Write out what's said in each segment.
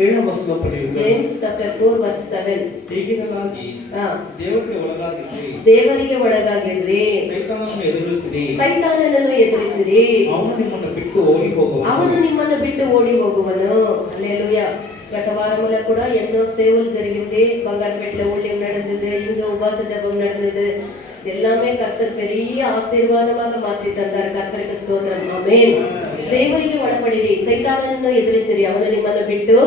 7ನೇ ವಚನ ಪಡೆಯುವುದು. James chapter 4 verse 7. ಹೀಗಿರಲಾಗಿ ದೇವರಿಗೆ ಒಳಗಾಗಿರ್ರಿ, ಸೈತಾನನನ್ನು ಎದುರಿಸಿರಿ, ಸೈತಾನನನ್ನು ಎದುರಿಸಿರಿ, ಅವನು ನಿಮ್ಮನ್ನು ಬಿಟ್ಟು ಓಡಿ ಹೋಗುವನು. ಅವನು నిమ్మను బిట్టు ఓడి పోగువను. హల్లెలూయా. గత వారములో కూడా ఎన్నో సేవలు జరిగింది. బంగారుపేటలో ஊழியம் நடந்தது, இங்க உபவாச ஜெபம் நடந்தது. எல்லாமே கர்த்தர் பெரிய ஆசீர்வாதமாக மாற்றி தந்தார். கர்த்தருக்கு ஸ்தோத்திரம். ஆமென். ದೇವರಿಗೆ ಒಳಪಡಿರಿ, ಸೈತಾನನನ್ನು ಎದುರಿಸಿರಿ, ಅವನು ನಿಮ್ಮನ್ನು ಬಿಟ್ಟು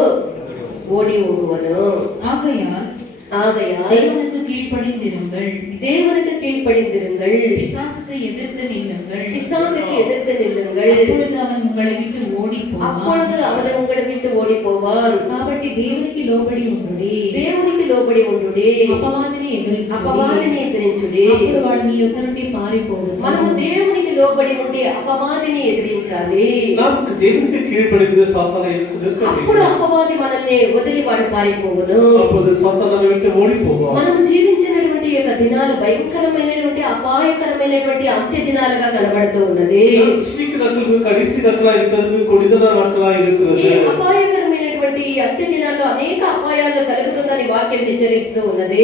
ஓடி ಹೋಗುವನು. ஆகையால் தேவனுக்கு கீழ்ப்படிந்திருங்கள், தேவனுக்கு கீழ்ப்படிந்திருங்கள், பிசாசுக்கு எதிர்த்து நில்லுங்கள், பிசாசுக்கு எதிர்த்து நில்லுங்கள், அப்பொழுது அவன் உங்களை விட்டு ஓடி போவான், அப்பொழுது அவன் உங்களை விட்டு ஓடி போவான். కాబట్టి దేవునికి లోబడి ఉండుడి, దేవునికి లోబడి ఉండుడి, అపవాదిని ఎదిరించుడి, అప్పుడు వాడు మీ యొద్ద నుండి పారిపోడు. మనము దేవునికి లోబడి ఉండి అపవాదిని ఎదిరించాలి. నాకు దేవునికి కీழ்పడితే సాతాను ఎదుర్కొ నిల్కొని, అప్పుడు అపవాది మనల్ని వదిలి వాడు పారిపోవును. అప్పుడు సాతాను విட்டு ఓడిపోవాలి. మనం జీవించినటువంటి యొక్క దినాలు భయంకరమైనటువంటి అపాయకరమైనటువంటి అంత్య దినాలుగా కనబడుతూ ఉన్నది. ఈ అపాయకరమైనటువంటి అంత్య దినాల్లో అనేక అపాయాలు కలుగుతుందని వాక్యం హెచ్చరిస్తూ ఉన్నది.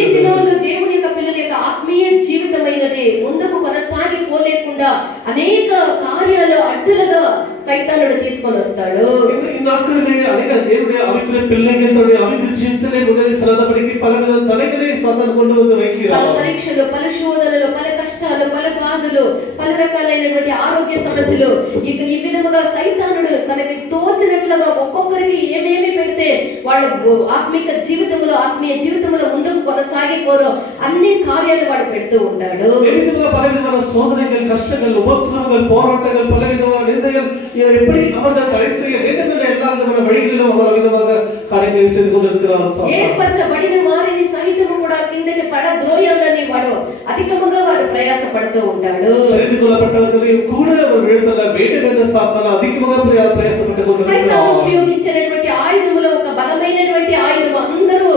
ఈ దినాల్లో దేవుని యొక్క పిల్లల యొక్క ఆత్మీయ జీవితమైనది ముందుకు కొనసాగిపోలేకుండా అనేక కార్యాలు అడ్డులుగా సైతానుడు తీసుకొని వస్తాడు. ఈ నాకలే అనేక దేవుడే అవికుల పిల్లలతోటి అవికుల జీవితలే ఉన్నది సరదపడికి పలకల తలకలే సాతాను కొండు వంద వైకిరా. పల పరీక్షలు, పల శోధనలు, పల కష్టాలు, పల బాధలు, పల రకాలైనటువంటి ఆరోగ్య సమస్యలు, ఇక ఈ విధముగా సైతానుడు తనకి తోచినట్లుగా ఒక్కొక్కరికి ఏమేమి పెడితే వాళ్ళ ఆత్మీయ జీవితంలో ముందుకు కొనసాగిపోరో అన్ని కార్యాలు వాడు పెడుతూ ఉంటాడు. ఏ విధముగా పల విధమైన శోధనలు, కష్టಗಳು, ఉపద్రవಗಳು, పోరాటಗಳು, పల విధమైన నిందలు எப்படி அவர்கள் கடைசியை வேண்டுமென்ற எல்லா விதமான வழிகளிலும் அவர் விதமாக காரியங்களை செய்து கொண்டிருக்கிறார். ఏర్పరచబడిన వారిని సైతము కూడా కిందకి పడద్రోయాలని వాడు అధికముగా వాడు ప్రయాసపడుతూ ఉంటాడు. தெரிந்து கொள்ளப்பட்டவர்களையும் கூட அவர் விழுத்தல வேண்டுமென்ற సాతాను అధికముగా ప్రయాసపడుతూ ఉంటాడు. సైతాను ఉపయోగించినటువంటి ఆయుధములో ఒక బలమైనటువంటి ఆయుధం, అందరూ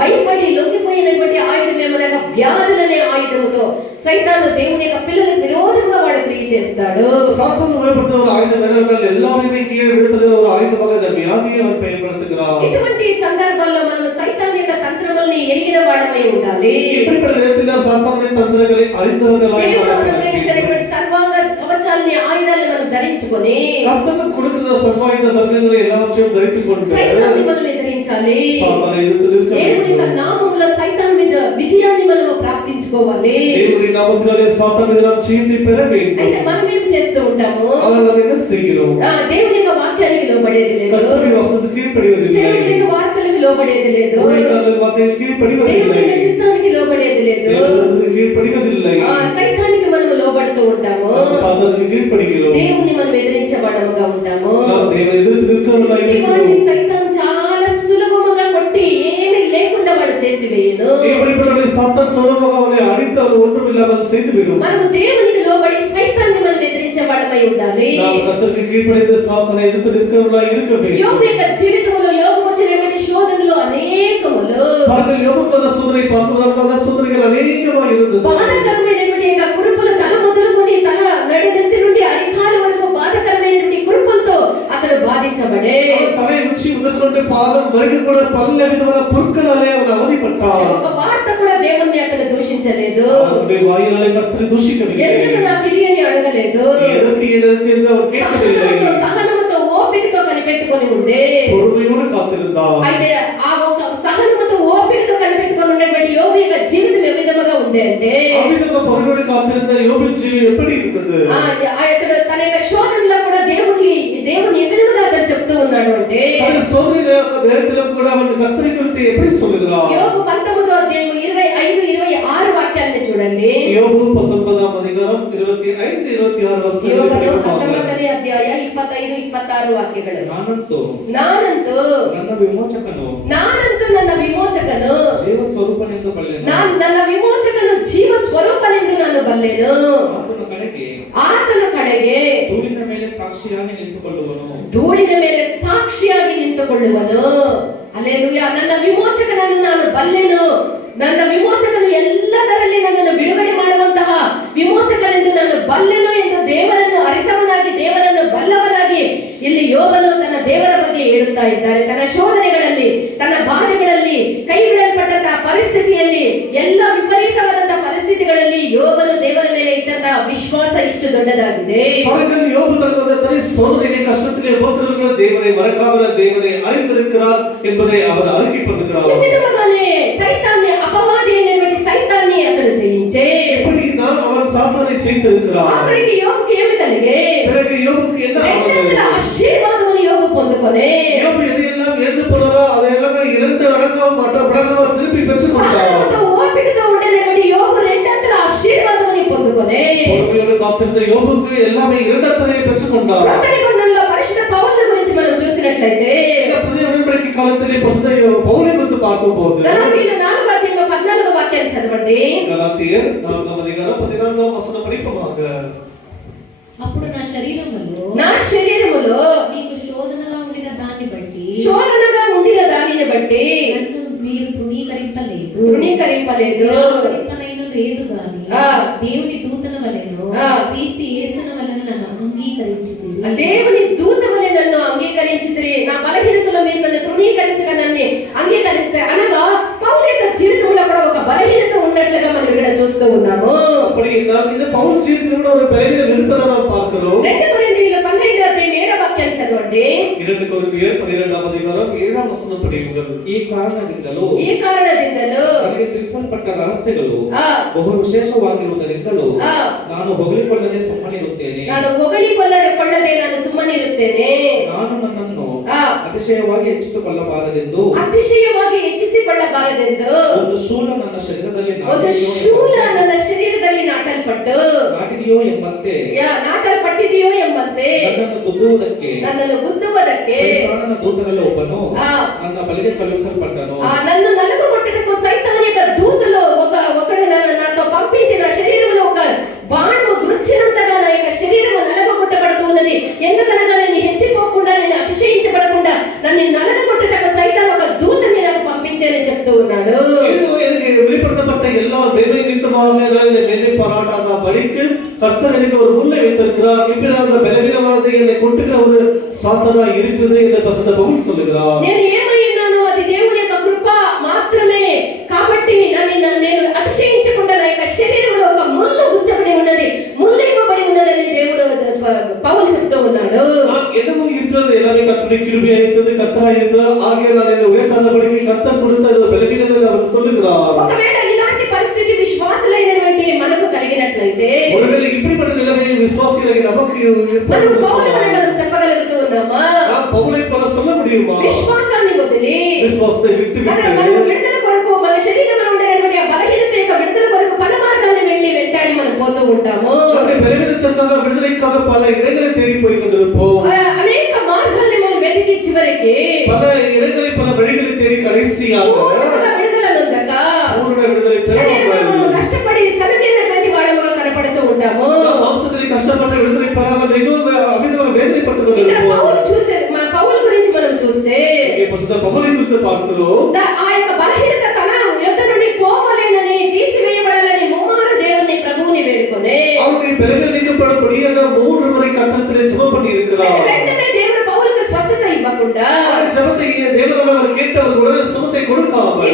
భయపడి లొంగిపోయినటువంటి ఆయుధం ఏమనగా వ్యాధులనే ఆయుధముతో సైతాను దేవుని యొక్క పిల్లలకు విరోధంగా వాడు క్రియ చేస్తాడు. సాతాను భయపడుతున్న ఒక ఆయుధం వెనకాల எல்லாரையுமே கீழே விழுத்துகிற ஒரு ஆயுதமாக இந்த வியாதியை அவர் பயன்படுத்துகிறார். ఇటువంటి సందర్భాల్లో మనం సైతాన్ యొక్క తంత్రముల్ని ఎరిగిన వాళ్ళమై ఉండాలి. இப்படிப்பட்ட நேரத்தில் సాతానుని తంత్రங்களை அறிந்தவர்களாய் దేవుడు మనకు ఇచ్చినటువంటి సర్వాంగ కవచాలని ఆయుధాలను మనం ధరించుకొని కర్తవ్యం கொடுக்கிற సర్వాయుధ వర్గங்களை எல்லாவற்றையும் ధరించుకొని సైతాన్ని మనం ఎదిరించాలి. సాతాను ఎదుర్కొ నిల్కొని దేవుని యొక్క నామములో సైతాన్ మీద విజయాన్ని మనం ప్రాప్తించుకోవాలి. దేవుని నామములో సాతాను మీద జయத்தை பெற வேண்டும். అయితే మనం ఏం చేస్తూ ఉంటాము? அவர்கள் என்ன செய்கிறோம்? దేవుని యొక్క వాక్యానికి లోబడేది లేదు, కర్తవ్య వసంతకి కీழ்పడివది లేదు, దేవుని యొక్క వార్తలకు లోబడేది లేదు, దేవుని వాక్యానికి కీழ்పడివది లేదు, దేవుని యొక్క చిత్తానికి లోబడేది లేదు, దేవునికి కీழ்పడివది లేదు. సైతానికి మనం లోబడుతూ ఉంటాము, సాతానుకి కీழ்పడిகிறோம். దేవుని మనం ఎదిరించబడముగా ఉంటాము. దేవుని ఎదురు నిల్కొనలాయి ఇటువంటి సైతాన్ చాలా సులభముగా కొట్టి ఏమీ లేకుండా వాడు చేసి వేయను. இப்படிப்பட்ட சாத்தான் சுலபமாக அவனை அடித்து அவர் ஒன்றுமில்லாமல் செய்து விடும். మనము దేవునికి లోబడి సైతాన్ని మనం ఎదిరించేవాళ్ళమై ఉండాలి. நாம் கர்த்தருக்கு கீழ்ப்படிந்து சாத்தானை எதிர்த்து நிற்கிறவர்களாய் இருக்க வேண்டும். యోబు యొక్క జీవితంలో యోబు వచ్చినటువంటి శోధనలు అనేకములు, பாருங்கள் யோபுக்கு வந்த சோதனை பார்க்கிறவர்கள் சோதனைகள் அநேகமாக இருந்தது. బాధకరమైనటువంటి యొక్క కురుపులు తల మొదలుకొని తల నడినెత్తి నుండి అరికాలు వరకు బాధకరమైనటువంటి కురుపులతో అతడు బాధించబడే, తల నుంచి మొదలుకొంటే పాదం వరకు కూడా పల్ల విధమైన పురుకలనే அவன் அவதிப்பட்டான். ఒక వార్త కూడా దేవుణ్ణి అతను దూషించలేదు. அவனுடைய வாயினாலே கர்த்தரை தூஷிக்கவில்லை. ఎందుకు నాకు ఇది అని అడగలేదు. எதற்கு என்று அவர் கேட்கவில்லை. సహనముతో ఓపికతో కనిపెట్టుకొని ఉండే, பொறுமையோடு காத்திருந்தார். అయితే ఆ ఒక సహనముతో ఓపికతో కనిపెట్టుకొని ఉన్నటువంటి యోబు యొక్క జీవితం ఏ విధముగా ఉండే అంటే, ఆ విధంగా పొరుగోడు కాத்திருந்த యోబు జీవితం எப்படி இருந்தது? అతడు తన యొక్క శోధనలో కూడా దేవుని ఏ విధంగా అతడు చెప్తూ ఉన్నాడు అంటే, తన శోధన నేరத்திலும் கூட அவன் கர்த்தரை குறித்து எப்படி சொல்லுகிறான்? యోబు 19వ అధ్యాయం 25-26 వాక్యాలను చూడండి. యోబు 19వ అధ్యాయం 25 26 వచనాలు. యోబు 19వ అధ్యాయ 25-26 వాక్యಗಳು. ನಾನಂತೂ ನನ್ನ ವಿಮೋಚಕನು ಜೀವ ಸ್ವರೂಪನೆಂದು ಬಲ್ಲೆನು. ನನ್ನ ವಿಮೋಚಕನು ಜೀವ ಸ್ವರೂಪನೆಂದು ನಾನು ಬಲ್ಲೆನು. ಆತನ ಕಡೆಗೆ ಧೂಳಿನ ಮೇಲೆ ಸಾಕ್ಷಿಯಾಗಿ ನಿಂತುಕೊಳ್ಳುವನು. ಹಲ್ಲೆಲೂಯಾ. ನನ್ನ ವಿಮೋಚಕನನ್ನು ನಾನು ಬಲ್ಲೆನು. ನನ್ನ ವಿಮೋಚಕನು ಎಲ್ಲದರಲ್ಲಿ ನನ್ನನ್ನು ಬಿಡುಗಡೆ ಮಾಡುವಂತಹ ವಿಮೋಚಕನೆಂದು ನಾನು ಬಲ್ಲೆನು ಎಂದು ದೇವರನ್ನು ಅರಿತವನಾಗಿ, ದೇವರನ್ನು ಬಲ್ಲವನಾಗಿ ಹೇಳ್ತಾ ಇದ್ದಾರೆ. ತನ್ನ ಶೋಧನೆಗಳಲ್ಲಿ, ತನ್ನ ಬಾಧೆಗಳಲ್ಲಿ, ಕೈ ಬಿಡಲ್ಪಟ್ಟಂತಹ ಪರಿಸ್ಥಿತಿಯಲ್ಲಿ, ಎಲ್ಲ ವಿಪರೀತವಾದಂತಹ ಪರಿಸ್ಥಿತಿಗಳಲ್ಲಿ ಯೋಬನು ದೇವರ ಮೇಲೆ ಇಟ್ಟಂತಹ ವಿಶ್ವಾಸ ಇಷ್ಟು ದೊಡ್ಡದಾಗಿದೆ. பாருங்கள், யோபு தனது சோதனையிலே கஷ்டத்திலே உபத்திரவங்கள தேவனை மறக்காமல் தேவனை அறிந்திருக்கிறார் என்பதை அவர் அறிக்கை பண்ணுகிறார். ఈ విధముగానే సైతాన్ని, అపవాది అయినటువంటి సైతాన్ని అతను జయించే. இப்படி தான் அவன் சாத்தானை ஜெயித்திருக்கிறார். ఆఖరికి యోబుకి ఏమి కలిగే? பிறகு யோபுக்கு என்ன ஆனது? ఆశీర్వాదమును యోబు పొందుకొనే. யோபு எதையெல்லாம் எழுந்து போனாரோ அதையெல்லாம் இரண்டு மடங்காக திருப்பி பெற்றுக்கொண்டார். ఓపికతో ఉండేటువంటి యోబు రెండంతల ఆశీర్వాదముని పొందుకొనే. பொறுமையோடு காத்திருந்த யோபுக்கு எல்லாமே இரண்டத்தனை பெற்றுக்கொண்டார். కొత్త నిబంధనలో పరిశుద్ధ పౌలు గురించి మనం చూసినట్లయితే, புதிய உடன்படிக்கை காலத்திலே பரிசுத்த பவுலை குறித்து பார்க்கும்போது గలాతీయులు 4వ అధ్యాయం 14వ వాక్యాన్ని చదవండి. గలాతీయర్ 4వ అధ్యాయం 14వ వచనం படிப்போமாக. అప్పుడు నా శరీరములో నా శరీరములో మీకు శోధనగా ఉండిన దాన్ని బట్టి శోధనగా ఉండిన దానిని బట్టి నన్ను మీరు తృణీకరింపలేదు. తృణీకరింపనైనా లేదు గాని దేవుని దూతల వలెను క్రీస్తు యేసున వలన నన్ను అంగీకరించితిరి. దేవుని దూత వలె నన్ను అంగీకరించితిరి. నా బలహీనతలో మీరు నన్ను తృణీకరించగా నన్ను అంగీకరిస్తే అనగా పౌలు యొక్క జీవితంలో కూడా ఒక బలహీనత ఉన్నట్లుగా మనం ఇక్కడ చూస్తూ ఉన్నాము. அப்படி இந்த பவுல் ஜீவிதத்தில் கூட ஒரு பலவீனம் இருப்பதை நாம் பார்க்கிறோம். 2 కొరింథీయుల 12వ అధ్యాయం 7వ వాక్యాన్ని చదవండి. 2 కొరింథీయుల 12వ అధ్యాయం 7వ వచనం படியுங்கள். ಈ ಕಾರಣದಿಂದಲೂ ನನಗೆ ತಿಳಿಸಲ್ಪಟ್ಟ ರಹಸ್ಯಗಳು ಬಹು ವಿಶೇಷವಾಗಿರುವುದರಿಂದಲೂ ನಾನು ಹೊಗಳಿಕೊಳ್ಳದೆ ಸುಮ್ಮನಿರುತ್ತೇನೆ. ನಾನು ಹೊಗಳಿಕೊಳ್ಳದೆ ನಾನು ಸುಮ್ಮನಿರುತ್ತೇನೆ. ನಾನು ನನ್ನನ್ನು ಅತಿಶಯವಾಗಿ ಹೆಚ್ಚಿಸಿಕೊಳ್ಳಬಾರದೆಂದು ಒಂದು ಶೂಲ ನನ್ನ ಶರೀರದಲ್ಲಿ ನಾಟಲ್ಪಟ್ಟು ನಾಟಿದೆಯೋ ಎಂಬಂತೆ ನಾಟಲ್ಪಟ್ಟಿದೆಯೋ ಎಂಬಂತೆ ನನ್ನನ್ನು ಗುದ್ದುವುದಕ್ಕೆ ಸೈತಾನನ ದೂತರಲ್ಲಿ ಒಬ್ಬನು ನನ್ನ ಬಳಿಗೆ ಕಳುಹಿಸಲ್ಪಟ್ಟನು. నన్ను నలుగుకొట్టుటకు సైతాన్ యొక్క దూతలో ఒకడు నాతో పంపించి నా శరీరంలో ఒక బాణము గుచ్చినంతగా నా యొక్క శరీరము నలగొట్టబడుతూ ఉన్నది. ఎందుకనగా నేను హెచ్చిపోకుండా, నేను అతిశయించబడకుండా నన్ను నలగొట్టుటకు సైతాన్ ఒక దూతని నాకు పంపించేదని చెప్తూ ఉన్నాడు. வெளிப்படுத்தப்பட்ட எல்லா மேன்மை நிமித்தமாக மேன்மை பாராட்டாத படிக்கு கர்த்தர் எனக்கு ஒரு முல்லை வைத்திருக்கிறார். இப்படி அந்த பலவீனமானது என்னை கொட்டுகிற ஒரு சாத்தானா இருக்குது என்று பரிசுத்த பவுல் சொல்லுகிறார். నేను ఏమై ఉన్నానో అది దేవుని యొక్క కృప మాత్రమే. కాబట్టి నేను అతిశయించకుండా నా యొక్క శరీరంలో ఒక ముళ్ళు గుచ్చబడి ఉన్నది, ముళ్ళు ఇవ్వబడి ఉన్నదని దేవుడు పౌలు చెప్తూ ఉన్నాడు. என்னமோ இருக்கிறது எல்லாமே கர்த்தருடைய கிருபையா இருக்கிறது, கர்த்தரா இருக்கிறார். ஆகிய நான் என்னை உயர்த்தாதபடிக்கு கர்த்தர் கொடுத்த பலவீனங்களை அவர் சொல்லுகிறார். ఒకవేళ ఇలాంటి పరిస్థితి విశ్వాసులైనటువంటి మనకు కలిగినట్లయితే, ஒருவேளை இப்படிப்பட்ட நிலைமை விசுவாசிகளுக்கு நமக்கு మనం చెప్పగలుగుతూ ఉన్నామా? பவுலை போல சொல்ல முடியுமா? విశ్వాసాన్ని వదిలి విశ్వాసத்தை విட்டு మన విడుదల కొరకు, మన శరీరంలో ఉండేటువంటి ఆ బలహీనత యొక్క విడుదల కొరకు పల మార్గాన్ని వెంటాడి మనం పోతూ ఉంటాము. బలహీనతக்காக విడుదలైக்காக పల இடங்களை தேடி போய் கொண்டிருப்போம். అనేక మార్గాల్ని మనం వెతికి చివరికి పల இடங்களை పల వழிகளை தேடி கடைசியாக విడుదల నొందక పూర్ణ విడుదల పెరగము కష్టపడి సరిగైనటువంటి వాళ్ళుగా కనపడుతూ ఉంటాము. మాంసத்தில் కష్టపడ్డ విడుదల పెరగాలని మిகவும் అమితమైన వేదనపడుతూ ఉంటాము. పౌలు గురించి మనం చూస్తే పరిశుద్ధ పౌలు గురించి பார்க்கிறோம். ఆ యొక్క బలహీనత తన యొద్ద నుండి పోవలేనని, తీసివేయబడాలని ముమ్మారు దేవుని ప్రభువుని వేడుకొనే அவருடைய பலவீனம் நீக்கப்படும்படியாக 3 முறை கர்த்தரிடத்தில் ஜெபம் பண்ணி இருக்கிறார். వెంటనే దేవుడు పౌలుకు స్వస్థత ఇవ్వకుండా, ஜெபத்தை தேவனானவர் கேட்டு அவர் உடனே சுகத்தை கொடுக்காமல்,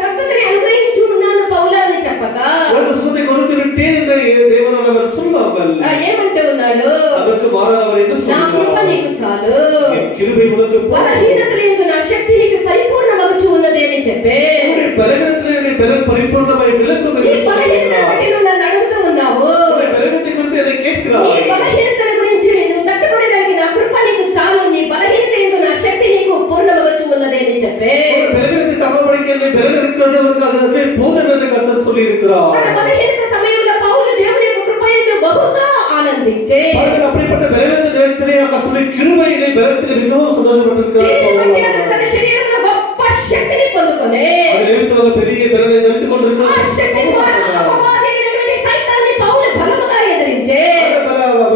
స్వస్థతని అనుగ్రహించి ఉన్నాను పౌలు అని చెప్పక, உனக்கு சுகத்தை கொடுத்து விட்டேன் என்று தேவனானவர் சொல்லாமல் ఏమంటూ ఉన్నాడు? அதற்கு மாறாக அவர் என்ன నా కృప சொல்கிறார்? నీకు చాలు, என் கிருபை உனக்கு బలహీనతలందు నా శక్తి నీకు పరిపూర్ణమగుచు ఉన్నది అని చెప్పే, உன்னுடைய பலவீனத்திலே என்னை பரிபூர்ணமாய் விளக்கும் ఈ என்று బలహీనతను சொல்கிறார். బట్టి నువ్వు నన్ను అడుగుతూ ఉన్నావు. உன்னுடைய பலவீனத்தை குறித்து என்னை ఈ கேட்கிறாய். బలహీనతల గురించి నువ్వు తట్టుకునేదానికి నా కృప నీకు చాలు, నీ బలహీనత ఎందు నా శక్తి నీకు పూర్ణమగుచు ఉన్నది అని చెప్పే, உன்னுடைய பலவீனத்தை தகவல்படிக்க என்னை பலன் இருக்கிறது அவருக்கு அதுவே போதும் என்று கர்த்தர் சொல்லி இருக்கிறார். తన బలహీనత సమయంలో పౌలు దేవుని యొక్క కృప యందు బహుగా ఆనందించే, அப்படிப்பட்ட பலவீனத்தை நேரத்திலே கர்த்தருடைய கிருபையிலே பலத்திலே மிகவும் சந்தோஷப்பட்டிருக்கிறார். తన శరీరంలో గొప్ప శక్తిని పొందుకొనే அது நிமித்தமாக பெரிய பலனை தரித்துக் ఆ கொண்டிருக்கிறார். శక్తి ద్వారా అపవాదైనటువంటి సైతాన్ని పౌలు బలముగా ఎదిరించే,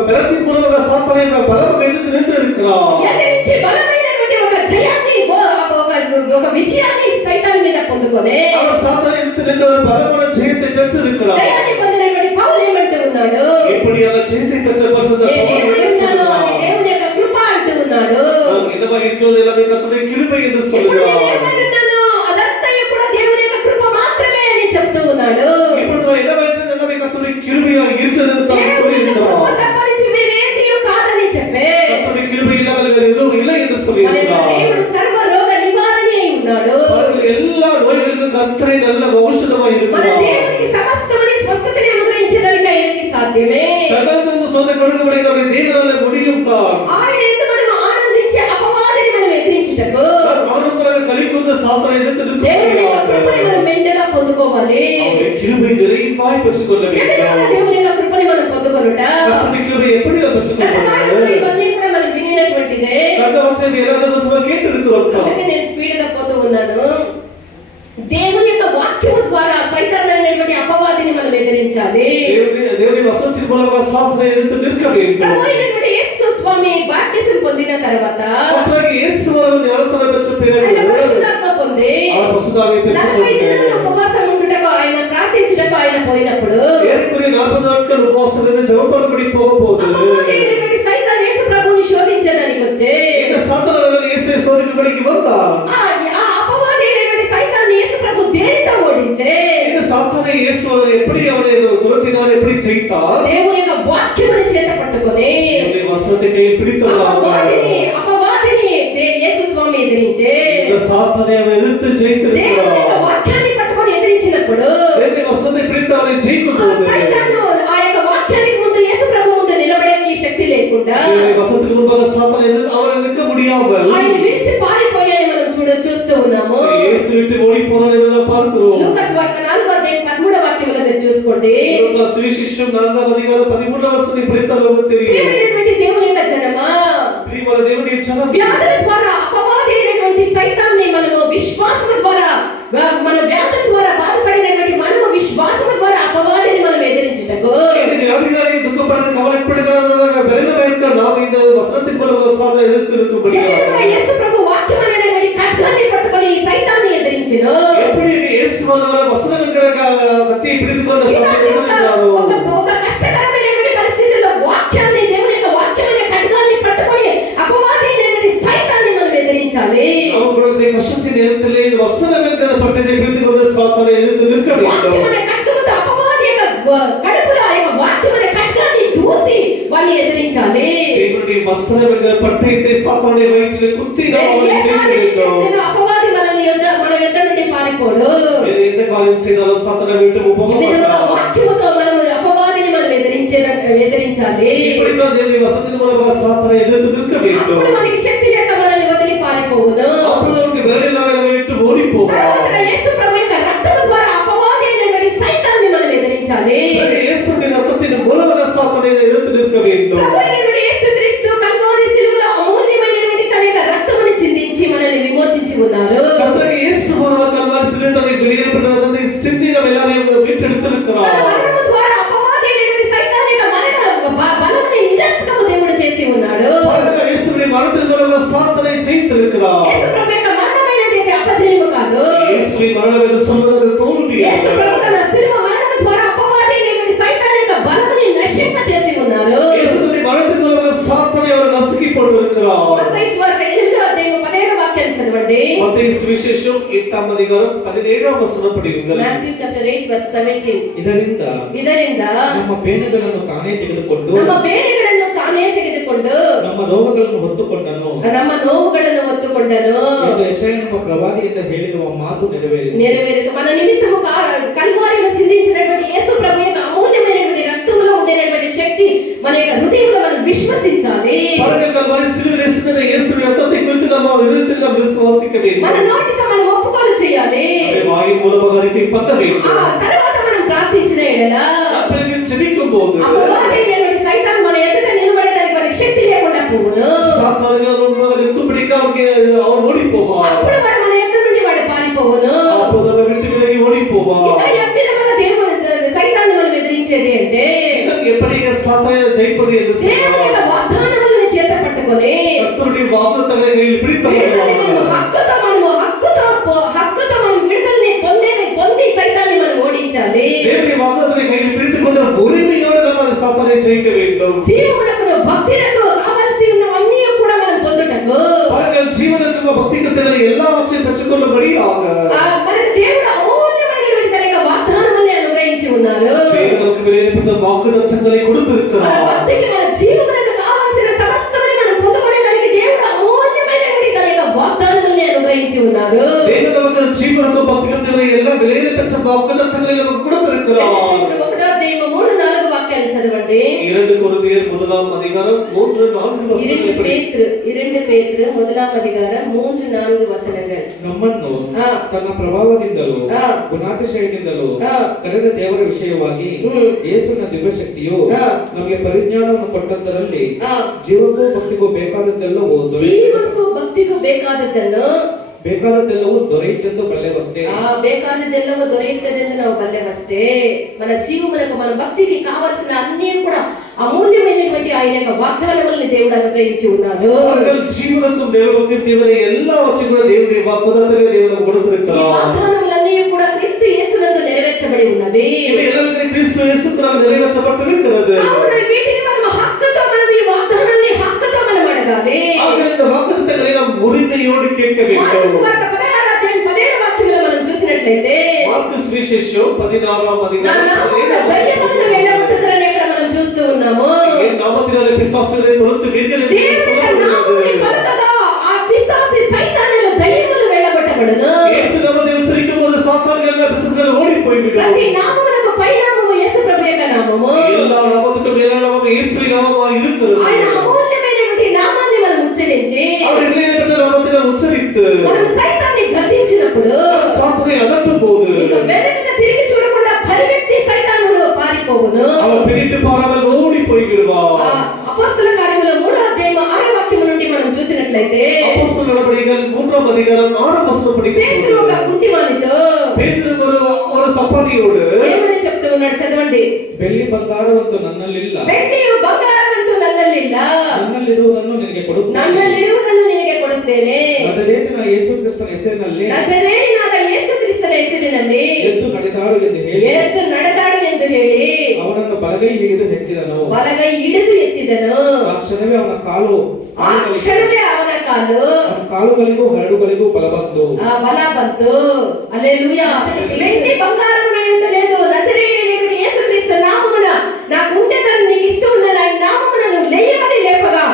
பலத்தின் மூலமாக சாத்தானை பலமாக எதிர்த்து நின்று இருக்கிறார். ఎదిరించి బలమైనటువంటి ఒక జయాన్ని, ఒక విజయాన్ని సైతాన్ మీద పొందుకొనే அவர் సాతాனை ఎదిర్த்து నిன்று ஒரு பலமான ஜெயத்தை பெற்று இருக்கிறார். జయాన్ని పొందినటువంటి పౌలు ఏమంటూ ఉన్నాడు? இப்படியாக ஜெயத்தை பெற்ற பரிசுத்த பவுல் దేవుని యొక్క కృప అంటూ ఉన్నాడు. என்னவா இருக்கிறது எல்லாமே கர்த்தருடைய கிருபை என்று ఇప్పుడు சொல்கிறார். నేను ఏమై ఉన్నానో అదంతా కూడా దేవుని యొక్క కృప మాత్రమే అని చెప్తూ ఉన్నాడు. இப்பொழுது நான் என்னவென்று எல்லாமே கர்த்தருடைய கிருபையாக இருக்கிறது என்று தான் దేవుని యొక్క కృప சொல்லியிருக்கிறார். తప్పనించి వేరేది కాదని చెప్పే கர்த்தருடைய கிருபை இல்லாமல் வேறு எதுவும் இல்லை என்று మన యొక్క சொல்லியிருக்கிறார். దేవుడు సర్వ రోగ నివారణి అయి ఉన్నాడు. பாருங்கள், எல்லா நோய்களுக்கும் கர்த்தரே நல்ல ఔషధமாக మన இருக்கிறார். దేవునికి సమస్తమని స్వస్థతని అనుగ్రహించడానికి ఆయనకి సాధ్యమే. சகலமும் சொந்த கொடுக்கப்படுகிற நம்முடைய தேவனால முடியும் தான். ఆయన ఎందు మనం ఆనందించే అపవాదిని మనం ఎదిరించుటకు அவருக்குள்ள கலிக்குள்ள சாத்தனை எதிர்த்து దేవుని యొక్క కృపని நிற்கிறார். మనం మెండుగా పొందుకోవాలి. அவருடைய கிருபை நிறைவாய் பெற்றுக்கொள்ள ఏ విధంగా வேண்டும். దేవుని యొక్క కృపని మనం పొందుకొనుట கர்த்தருடைய கிருபை எப்படி நாம் గత కాలంలో பெற்றுக்கொள்வது? ఇవన్నీ కూడా మనం వినినటువంటిదే. கடந்த வாரத்தில் எல்லாரும் கொஞ்சம் கேட்டு இருக்கிறோம் தான். అందుకే నేను స్పీడ్ గా పోతూ ఉన్నాను. దేవుని యొక్క వాక్యము ద్వారా సైతాన్ అనేటువంటి అపవాదిని మనం ఎదిరించాలి. தேவனுடைய வசனத்தின் மூலமாக சாத்தனை எதிர்த்து நிற்க வேண்டும். ప్రభు అయినటువంటి యేసు స్వామి బాప్టిజం పొందిన తర్వాత கர்த்தராகிய இயேசுவானவர் ஞானஸ்நானம் பெற்ற பிறகு ఆయన పరిశుద్ధాత్మ పొంది அவர் பரிசுத்தாவியை 40 దినాలు பெற்றுக்கொண்டு ఉపవాసం ఉండుటకు ఆయన ప్రార్థించుటకు ఆయన పోయినప్పుడు ஏறக்குறைய 40 நாட்கள் உபவாசம் இருந்து ஜெபம் பண்ணபடி போகும்போது అపవాది అయినటువంటి సైతాన్ యేసు ప్రభువుని శోధించడానికి వచ్చే இந்த சாத்தானவர்கள் இயேசுவை சோதிக்கும்படிக்கு வந்தார். ఆ అపవాది అయినటువంటి సైతాన్ యేసు ప్రభు దేనితో ఓడించే இந்த சாத்தானை இயேசு எப்படி அவனை துரத்தினார், எப்படி ஜெயித்தார்? దేవుని యొక్క వాక్యముని చేత పట్టుకొని அவருடைய வசனத்தை கையில் பிடித்தவராக అపవాదిని యేసు స్వామి ఎదిరించే இந்த சாத்தானை அவர் எதிர்த்து దేవుని యొక్క ஜெயித்திருக்கிறார். వాక్యాన్ని పట్టుకొని ఎదిరించినప్పుడు தேவனுடைய வசனத்தை பிடித்து அவனை ஜெயிக்கும் ఆ போது సైతాను ఆ యొక్క వాక్యానికి ముందు యేసు ప్రభు ముందు నిలబడేందుకు శక్తి లేకుండా தேவனுடைய வசனத்துக்கு முன்பாக சாத்தானை எதிர்த்து அவனை நிற்க முடியாமல் ఆయన విడిచి పారిపోయాయని మనం చూస్తూ ఉన్నాము. இயேசு விட்டு ஓடி போனார் என்று நாம் பார்க்கிறோம். లూకాసు వార్త 4వ అధ్యాయం 13వ వాక్యంలో మీరు చూసుకోండి. லூக்காஸ் சுவிசேஷம் 4ஆம் அதிகாரம் 13ஆம் வசனத்தை படித்தால் நமக்கு தெரியும். ప్రియమైనటువంటి దేవుని యొక్క జనమా, பிரியமான தேவனுடைய ஜனம், వ్యాధుల ద్వారా అపవాది అయినటువంటి సైతాన్ని మనము విశ్వాసము ద్వారా మన వ్యాధుల ద్వారా బాధపడినటువంటి మనము విశ్వాసము ద్వారా అపవాదిని మనం ఎదిరించుటకు இந்த வியாதிகளை துக்கப்படுறது கவலைப்படுகிறார்கள் பலனமாக இருக்க நாம் இந்த வசனத்தின் மூலமாக சாதனை எதிர்த்து ఎప్పుడైతే యేసు ప్రభు వాక్యం అనేటువంటి ఖడ్గాన్ని పట్టుకొని ఈ సైతాన్ని ఎదిరించినో எப்படி இயேசுவானவர் வசனம் என்கிற கத்தியை பிடித்துக்கொண்ட சாத்தானை எதிர்த்தாரோ ఒక కష్టకరమైనటువంటి పరిస్థితుల్లో వాక్యాన్ని దేవుని యొక్క వాక్యమైన ఖడ్గాన్ని పట్టుకొని అపవాది అయినటువంటి సైతాన్ని మనం ఎదిరించాలి. அவர்களுடைய கஷ்டத்தின் நேரத்திலே இந்த வசனம் என்கிற பட்டத்தை பிடித்துக்கொண்ட சாத்தானை எதிர்த்து நிற்க வேண்டும். వాక్యమైన ఖడ్గముతో అపవాది యొక్క కడుపులో ఆ యొక్క వాక్యమైన ఖడ్గాన్ని దూసి వారిని ఎదిరించాలి. தேவனுடைய வசனம் என்கிற பட்டயத்தை சாத்தானுடைய வயிற்றிலே குத்தி நாம் அவனை ஜெயிக்க வேண்டும். అపవాది మన యొద్ద నుండి పారిపోడు. வேறு எந்த காரியம் செய்தாலும் சாத்தானை விட்டு ఈ போக విధంగా மாட்டார். వాక్యముతో మనం అపవాదిని మనం ఎదిరించాలి. இப்படித்தான் தேவனுடைய வசனத்தின் மூலமாக சாத்தானை எதிர்த்து நிற்க வேண்டும். అప్పుడు మనకి శక్తి లేక మనల్ని వదిలి పారిపోవును. அப்பொழுது அவருக்கு வேலை இல்லாமல் நம்மை விட்டு ஓடி போவார். తర్వాత యేసు ప్రభు యొక్క రక్తము ద్వారా అపవాది అయినటువంటి సైతాన్ని మనం ఎదిరించాలి. இயேசுவின் ரத்தத்தின் மூலமாக சாத்தானை எதிர்த்து நிற்க வேண்டும். ప్రభు అయినటువంటి యేసుక్రీస్తు కల్వారి శిలువలో అమూల్యమైనటువంటి తన యొక్క రక్తమును చిందించి మనల్ని విమోచించి ఉన్నారు. கர்த்தர் இயேசுவானவர் கல்வாரி சிலுவையில் தன்னை வெளியேறப்பட்ட ரத்தத்தை சிந்தி நம்ம எல்லாரையும் తన மீட்டெடுத்திருக்கிறார். మరణము ద్వారా అపవాది అయినటువంటి సైతాన్ యొక్క మరణ బలముని నిరర్థకము దేవుడు చేసి ఉన్నాడు. பாருங்கள், இயேசுவின் மரணத்தின் மூலமாக சாத்தானை ஜெயித்திருக்கிறார். యేసు ప్రభు యొక్క మరణమైనది అపజయము కాదు. இயேசுவின் மரணம் என்று சொல்வது அது தோல்வி. యేసు ప్రభు తన శిలువ మరణము ద్వారా అపవాది అయినటువంటి సైతాన్ యొక్క బలముని నశింప చేసి ఉన్నారు. இயேசுவின் மரணத்தின் மூலமாக சாத்தானை அவர் நசுக்கி போட்டிருக்கிறார். మత్తయి సువార్త 8వ అధ్యాయం 17వ వాక్యాన్ని చదవండి. மத்தேயு சுவிசேஷம் 8ஆம் அதிகாரம் 17ஆம் வசனம் படியுங்கள். Matthew chapter 8 verse 17. ಇದರಿಂದ ನಮ್ಮ ಬೇನೆಗಳನ್ನು ತಾನೇ ತೆಗೆದುಕೊಂಡು ನಮ್ಮ ಬೇನೆಗಳನ್ನು ತಾನೇ ತೆಗೆದುಕೊಂಡು ನಮ್ಮ ರೋಗಗಳನ್ನು ಹೊತ್ತುಕೊಂಡನು ನಮ್ಮ ನೋವುಗಳನ್ನು ಹೊತ್ತುಕೊಂಡನು ಎಂದು ಯೆಶಾಯನೆಂಬ ಪ್ರವಾದಿಯಿಂದ ಹೇಳಿರುವ ಮಾತು నెరవేరిತು. మన నిమిత్తము కల్వారిలో చిందించినటువంటి యేసు ప్రభు యొక్క అమూల్యమైనటువంటి రక్తంలో ఉండేటువంటి శక్తి మన యొక్క హృదయంలో మనం విశ్వసించాలి. பாருங்கள், கல்வாரி சிலுவையில் சிந்தின இயேசுவின் ரத்தத்தை குறித்து நம்ம விதத்தில் நாம் விசுவாசிக்க வேண்டும். మన నోటితో మనం ఒప్పుకోలు చేయాలి. அதை வாயின் மூலமாக அறிக்கை பண்ண ఆ வேண்டும். తర్వాత మనం ప్రార్థించిన ఎడల பிறகு செபிக்கும் போது అపవాదైనటువంటి సైతాన్ మన ఎదుట నిలబడేదానికి మనకి శక్తి లేకుండా పోవును. சாத்தான்கள் முன்பாக நிற்கும்படிக்கு அவர் ஓடி போவார். అప్పుడు వాడు మన ఎదుట నుండి వాడు పారిపోవును. அப்போது அதை விட்டு விலகி ஓடி போவார். ఇంకా ఏ విధంగా దేవుడు సైతాన్ని మనం ఎదిరించేది అంటే இதற்கு எப்படி சாத்தானை ஜெயிப்பது என்று దేవుని యొక్క சொன்னால் వాగ్దానములను చేత పట్టుకొని கர்த்தருடைய வாக்குத்தத்தங்களை கையில் பிடித்தவர்களாக హక్కుతో మనం విడుదలని పొంది సైతాన్ని మనం ఓడించాలి. தேவனுடைய வாக்குத்தத்தங்களை கையில் பிடித்துக்கொண்ட உரிமையோடு நாம் அந்த சாத்தானை ஜெயிக்க வேண்டும். జీవమునకు భక్తిలకు కావలసి ఉన్నవన్నీ కూడా మనం పొందుటకు பாருங்கள், పెట్టుకున్నబడియాగ మనకు దేవుడు అమూల్యమైనటువంటి తన యొక్క వాగ్దానముల్ని అనుగ్రహించి ఉన్నారు. தேவன் நமக்கு விலையேறப்பட்ட வாக்குத்தத்தங்களை మన கொடுத்திருக்கிறார். భక్తికి మన జీవమునకు కావాల్సిన సమస్తమని మనం పొందుకునే దానికి దేవుడు అమూల్యమైనటువంటి తన యొక్క వాగ్దానముల్ని అనుగ్రహించి ఉన్నారు. தேவன் நமக்கு ஜீவனுக்கும் பக்திக்கும் தேவையான எல்லா விலையேறப்பட்ட வாக்குத்தத்தங்களை நமக்கு கொடுத்திருக்கிறார். 1 వాక్యాలు చదవండి. 2 కొరింథీయుల 1 అధికారం 3-4 వచనాలు. 2 పేతురు 1 అధికారం 3-4 వచనಗಳು. ನಮ್ಮನ್ನು ಆ. ತನ್ನ ಪ್ರಭಾವದಿಂದಲೂ ಆ. ಗುಣಾತಿಶಯದಿಂದಲೂ ಆ. ಕರೆದ ದೇವರ ವಿಷಯವಾಗಿ ಯೇಸುವಿನ ದಿವ್ಯ ಶಕ್ತಿಯು ಆ. ನಮಗೆ ಪರಿಜ್ಞಾನವನ್ನು ಕೊಟ್ಟದ್ದರಲ್ಲಿ ಆ. ಜೀವಕ್ಕೂ ಭಕ್ತಿಗೂ ಬೇಕಾದದ್ದೆಲ್ಲವೂ ಜೀವಕ್ಕೂ ಭಕ್ತಿಗೂ ಬೇಕಾದದ್ದೆಲ್ಲವೂ ದೊರೆಯಿತೆಂದು ಬಲ್ಲೆವಷ್ಟೇ. ಬೇಕಾದದ್ದೆಲ್ಲವೂ ದೊರೆಯುತ್ತದೆಂದು ನಾವು ಬಲ್ಲೆವಷ್ಟೇ. మన జీవమునకు మన భక్తికి కావాల్సిన అన్నీ కూడా అమూల్యమైనటువంటి ఆయన యొక్క వాగ్దానములను దేవుడు అనుగ్రహించి ఉన్నారు. జీవనకు దేవభక్తి దేవుని எல்லாவற்றையும் కూడా దేవుని వాగ్దానములే దేవునికి கொடுத்திருக்கிறார். ఈ వాగ్దానములన్నీ కూడా క్రీస్తు యేసునందు నెరవేర్చబడి ఉన్నవి. ఇవి எல்லாமே క్రీస్తు యేసునందు నెరవేర్చబడిరుக்கிறது. కావున వీటిని మనం హక్కుతో మనం ఈ వాగ్దానాన్ని హక్కుతో మనం అడగాలి. ఆగ இந்த వాగ్దానங்களை நாம் ఉరిமையோடு கேட்க வேண்டும். సువార్త 16 అధ్యాయం 17 వాక్యంలో మనం చూసినట్లయితే మార్కు సువిశేషం 16వ అధ్యాయం దయ్యములను వెళ్ళగొట్టుతారని ఇక్కడ మనం చూస్తూ ఉన్నాము. ఈ నామములో పిశాచులను తొలగివేయగలిగిన దేవుని పలకగా ఆ పిశాచి సైతానులు దయ్యములు వెళ్ళగొట్టబడును. యేసు నామములో ఉచ్చరించుకోదు సాతానుల పిశాచులు ఓడిపోయివిడు. ప్రతి నామమునకు పైనామము యేసు ప్రభు యొక్క నామము. எல்லா நாமத்துக்கும் மேலான நாமம் இயேசு நாமமாக இருக்கிறது. ఆయన అమూల్యమైనటువంటి నామాన్ని మనం ఉచ్చరించి அவர் விலையேறப்பட்ட நாமத்தை உச்சரித்து మనం సైతాన్ని గద్దించినప్పుడు సాతానుని అదట్టుపోదు. ఇక వెనక్కి తిరిగి చూడకుండా పరిగెత్తి సైతానుడు పారిపోవును. அவர் பிடித்து பாராமல் ஓடி போய் விடுவார். అపొస్తల కార్యములు 3వ అధ్యాయం 6వ వాక్యం నుండి మనం చూసినట్లయితే అపొస్తలుల నడవడికలు 3వ అధికారం 6వ వచనం పేతురు ఒక కుంటివానితో పేతురు ఒక సప్పనియోడు ఏమని చెప్తూ ఉన్నాడు చదవండి. ಬೆಳ್ಳಿ ಬಂಗಾರವಂತೂ ನನ್ನಲ್ಲಿಲ್ಲ, ಬೆಳ್ಳಿಯು ಬಂಗಾರವಂತೂ ನನ್ನಲ್ಲಿಲ್ಲ, ನನ್ನಲ್ಲಿರುವುದನ್ನು ನಿನಗೆ ಕೊಡುತ್ತೇನೆ, ನನ್ನಲ್ಲಿರುವುದನ್ನು ನಿನಗೆ ಕೊಡುತ್ತೇನೆ. ನಜರೇತಿನ ಯೇಸು ಕ್ರಿಸ್ತನ ಹೆಸರಿನಲ್ಲಿ ನಜರೇಯನಾದ ಯೇಸು ಕ್ರಿಸ್ತನ ಹೆಸರಿನಲ್ಲಿ ಎದ್ದು ನಡೆದಾಡು ಎಂದು ಹೇಳಿ ಅವನನ್ನು ಬಲಗೈ ಹಿಡಿದು ಎತ್ತಿದನು. ಆ ಕ್ಷಣವೇ ಅವನ ಕಾಲು ಅವನ ಕಾಲುಗಳಿಗೂ ಹರಡುಗಳಿಗೂ ಬಲ ಬಂತು. హల్లెలూయా. వెండి బంగారమున ఎంత లేదు, నజరేయుడైనటువంటి యేసుక్రీస్తు నామమున నాకు ఉండేదాన్ని నీకు ఇస్తూ ఉన్నాను. ఆయన నామమున నువ్వు లేయమని లేపగా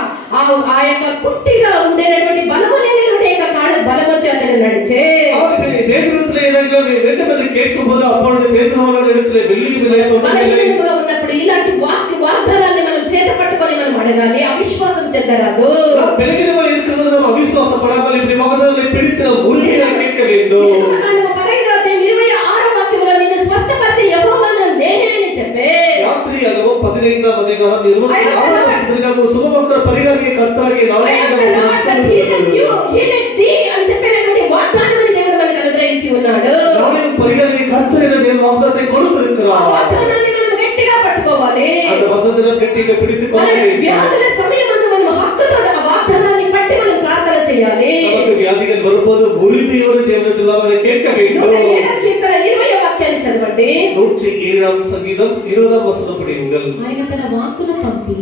ఆ యొక్క పుట్టిగా ఉండేటటువంటి బలము లేనటువంటి యొక్క కాడు బలమొచ్చి అతడు నడిచే. పేతురులో ఏదైనా వెంటనే కేట్టుపోదు అప్పుడు పేతురులో ఎడుతులే వెల్లిగి బలహీనముగా ఉన్నప్పుడు ఇలాంటి వాగ్దానాన్ని మనం చేత పట్టుకొని మనం అడగాలి. అవిశ్వాసం చెందరాదు. బలహీనమా இருக்கிறது நம்ம అవిశ్వాసపడాలి. இப்படி வாగ్దానాన్ని பிடித்து நாம் உறுதியாக கேட்க வேண்டும். నిర్గమకాండము 15వ అధ్యాయం 26వ వాక్యములో నిన్ను స్వస్థపరిచే యెహోవాను నేనే అని చెప్పే. యాత్రియాగమం 15వ అధికారం 26వ వచనంలో సుగమకర పరిగారికి కర్తరాగి నాలుగవ అని చెప్పేటటువంటి వాగ్దానాన్ని దేవుడు మనకు అనుగ్రహించి ఉన్నాడు. నాలుగవ పరిగారికి కర్తరైన దేవుడు వాగ్దానాన్ని கொடுத்திருக்கிறார். వాగ్దానాన్ని మనం గట్టిగా పట్టుకోవాలి. அந்த వసంతను గట్టిగా పిడిచుకోవాలి. వ్యాధుల సమయమందు మనం హక్కుతో ఆ వాగ్దానాన్ని పట్టి మనం ప్రార్థన చేయాలి. நமக்கு வியாதிகள் வரும்போது உரிமையோடு தேவனிடத்தில் நாம் அதை கேட்க வேண்டும். 107వ కీర్తన 20వ వాక్యాన్ని చదవండి. 107వ సంగీతం 20వ వచనం పడియుంగల్. ఆయన తన వాక్కును పంపి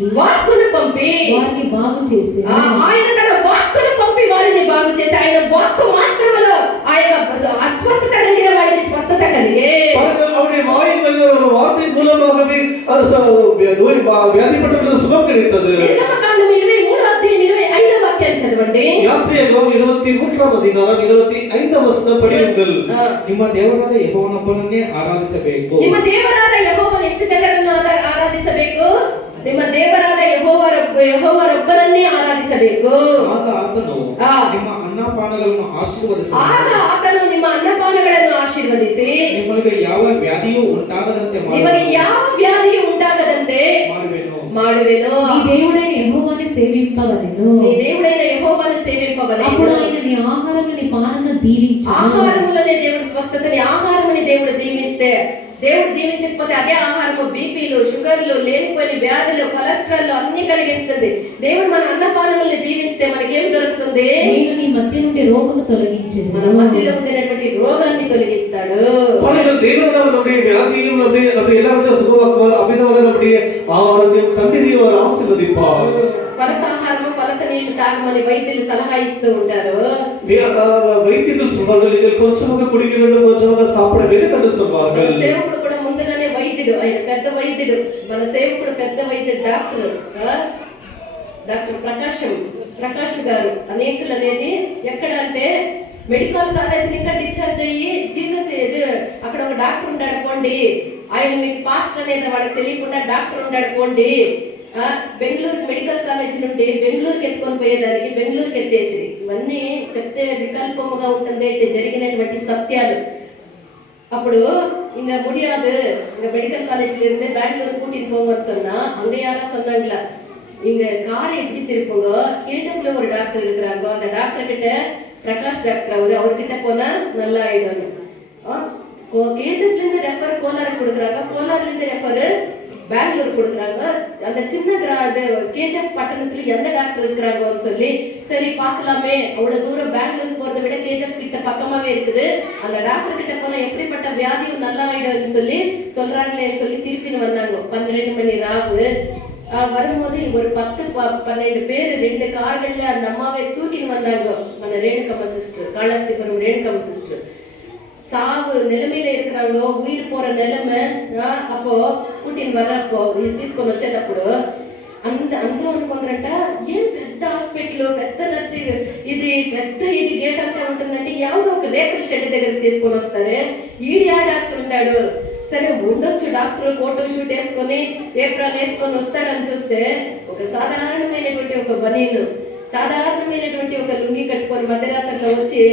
వారిని బాగు చేసి ఆయన తన వాక్కును పంపి వారిని బాగు చేసి ఆయన వాక్కు మాత్రములో ఆయన అస్వస్థత కలిగిన వాడికి స్వస్థత కలిగే. அவருடைய வாயினால் ஒரு வார்த்தை மூலமாகவே வியாதிப்பட்டவர்களுக்கு சுகம் கிடைத்தது. నిర్గమకాండం 23వ అధ్యాయం 25వ వాక్యాన్ని చదవండి. యాత్రియాగమం 23వ అధికారం 25వ వచనం పడియుంగల్. ನಿಮ್ಮ ದೇವರಾದ ಯೆಹೋವನೊಬ್ಬನನ್ನೇ ಆರಾಧಿಸಬೇಕು. ನಿಮ್ಮ ದೇವರಾದ ಯೆಹೋವನ ಎಷ್ಟು ಜನರನ್ನು ಆರಾಧಿಸಬೇಕು? ನಿಮ್ಮ ದೇವರಾದ ಯೆಹೋವರೊಬ್ಬರನ್ನೇ ಆರಾಧಿಸಬೇಕು. ಆಗ ಆತನು ನಿಮ್ಮ ಅನ್ನಪಾನಗಳನ್ನು ಆಶೀರ್ವದಿಸಿ ನಿಮಗೆ ಯಾವ ವ್ಯಾಧಿಯೂ ಉಂಟಾಗದಂತೆ ಮಾಡುವೆನು. నీ దేవుడైన యెహోవాను సేవింపవలెను. అప్పుడు ఆయన నీ ఆహారమును నీ పానమును దీవించును. ఆహారములనే దేవుడు స్వస్థతని ఆహారముని దేవుడు దీవిస్తే, దేవుడు దీవించకపోతే అదే ఆహారము బీపీలు, షుగర్లు, లేనిపోయిన వ్యాధులు, కొలెస్ట్రాల్ అన్ని కలిగిస్తుంది. దేవుడు మన అన్నపానముల్ని దీవిస్తే మనకేం దొరుకుతుంది? నేను నీ మధ్య నుండి రోగము తొలగించెను. మన మధ్యలో ఉండేటువంటి రోగాన్ని తొలగిస్తాడు. దేవుడు நம்முடைய வியாதியும் நம்முடைய எல்லாத்தையும் சுகமாக்குவார். அமிதமாக நம்முடைய ஆரோக்கியம் தண்ணீரையும் அவர் ஆசீர்வதிப்பார். కొలత ఆహారము కొలత కొలత నీళ్లు తాగమని వైద్యులు సలహా ఇస్తూ ఉంటారు. வைத்தியர்கள் சொல்வார்கள் நீங்கள் கொஞ்சமாக குடிக்க வேண்டும், கொஞ்சமாக சாப்பிட வேண்டும் என்று சொல்வார்கள். సేవకుడు కూడా ముందుగానే వైద్యుడు, ఆయన పెద్ద వైద్యుడు, మన సేవకుడు పెద్ద వైద్యుడు, డాక్టర్ ప్రకాష్ గారు. అనేకులు అనేది ఎక్కడ అంటే మెడికల్ కాలేజ్ ఇంకా డిశ్చార్జ్ అయ్యి జీసస్ అక్కడ ఒక డాక్టర్ ఉన్నాడు పోండి, ఆయన మీకు పాస్టర్ అనేది వాళ్ళకి తెలియకుండా డాక్టర్ ఉన్నాడు పోండి, బెంగళూరు మెడికల్ కాలేజ్ నుండి బెంగళూరుకి ఎత్తుకొని పోయేదానికి బెంగళూరుకి ఎత్తేసి, ఇవన్నీ చెప్తే వికల్పముగా ఉంటుంది, అయితే జరిగినటువంటి సత్యాలు. అప్పుడు இங்க முடியாது, இங்க மெடிக்கல் காலேஜ்ல இருந்து பெங்களூர் கூட்டிட்டு போங்கன்னு சொன்னா அங்க யாரா சொன்னாங்களா, இங்க காரை எப்படி திருப்புங்க, கேஜப்ல ஒரு டாக்டர் இருக்கிறாங்க, அந்த டாக்டர் கிட்ட பிரகாஷ் டாக்டர் அவர்கிட்ட போனா நல்லா ஆயிடும். கேஜப்ல இருந்து ரெஃபர் கோலார் கொடுக்குறாங்க, கோலார்ல இருந்து ரெஃபர் பெங்களூர் கொடுக்குறாங்க. அந்த சின்ன கேஜப் பட்டணத்துல எந்த டாக்டர் இருக்கிறாங்கன்னு சொல்லி சரி பார்க்கலாமே, அவ்வளவு தூரம் பெங்களூர் போறதை விட கேஜப் கிட்ட பக்கமாவே இருக்குது, அந்த டாக்டர் கிட்ட போனா எப்படிப்பட்ட வியாதியும் நல்லா ஆயிடும்னு சொல்லி சொல்றாங்களேன்னு சொல்லி திருப்பின்னு வந்தாங்க. 12 மணி ராவு வரும்போது ஒரு 10-12 பேர் 2 கார்கள்ல அந்த அம்மாவை தூக்கின்னு வந்தாங்க. அந்த ரேணுகம்மா சிஸ்டர், காళహస్తిపురం ரேணுகம்மா சிஸ்டர் సావు నిలమీలో இருக்கிறாங்க, ఉయిర్ పోற నిలమే. అప్పో కూటిని వరప్పో తీసుకొని వచ్చేటప్పుడు అందరూ అనుకుంటారంట, ఏం పెద్ద హాస్పిటల్, పెద్ద నర్సింగ్, ఇది గేట్ అంతా ఉంటుందంటే ಯಾವುದೋ ఒక రేకుల షెడ్ దగ్గరికి తీసుకొని వస్తారే, ఈడియా డాక్టర్ ఉంటాడు. సరే ఉండొచ్చు డాక్టర్ కోటు షూట్ వేసుకొని ఏప్రాన్ వేసుకొని వస్తాడని చూస్తే ఒక సాధారణమైనటువంటి ఒక బనీను, సాధారణమైనటువంటి ఒక లుంగి కట్టుకొని మధ్యరాత్రిలో వచ్చి,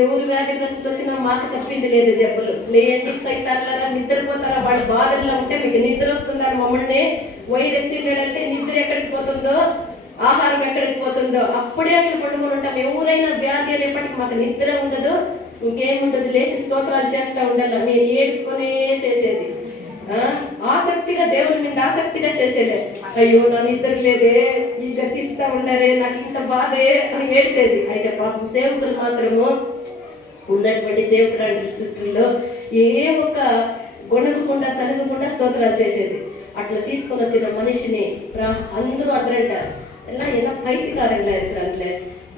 ఎవరు వ్యాధిగ్రస్తులు వచ్చినా మాకు తప్పింది లేదు దెబ్బలు, లేండి సైతాన్లారా నిద్రపోతారా, వాళ్ళ బాధల్లో ఉంటే మీకు నిద్ర వస్తుందని మమ్మల్ని వైరెత్తిండాడంటే నిద్ర ఎక్కడికి పోతుందో, ఆహారం ఎక్కడికి పోతుందో అప్పుడే అట్లా పండుకొని ఉంటాం. ఎవరైనా వ్యాధి అనేప్పటికీ మాకు నిద్ర ఉండదు, ఇంకేముండదు, లేచి స్తోత్రాలు చేస్తూ ఉండాలి. నేను ఏడ్చుకునే చేసేది, ఆసక్తిగా దేవుని మీద ఆసక్తిగా చేసేదే. అయ్యో నా నిద్ర లేదే, ఇంకా తీస్తా ఉండారే, నాకు ఇంత బాధే అని ఏడ్చేది. అయితే పాపం సేవకులు మాత్రము ఉన్నటువంటి సేవకురాంటి సిస్టర్లో ఏ ఒక్క గొణగకుండా సనగకుండా స్తోత్రాలు చేసేది. అట్లా తీసుకొని వచ్చిన మనిషిని అందరూ అద్దరంటారు, ఎలా பைத்தியக்காரங்களா இருக்கிறாங்களே,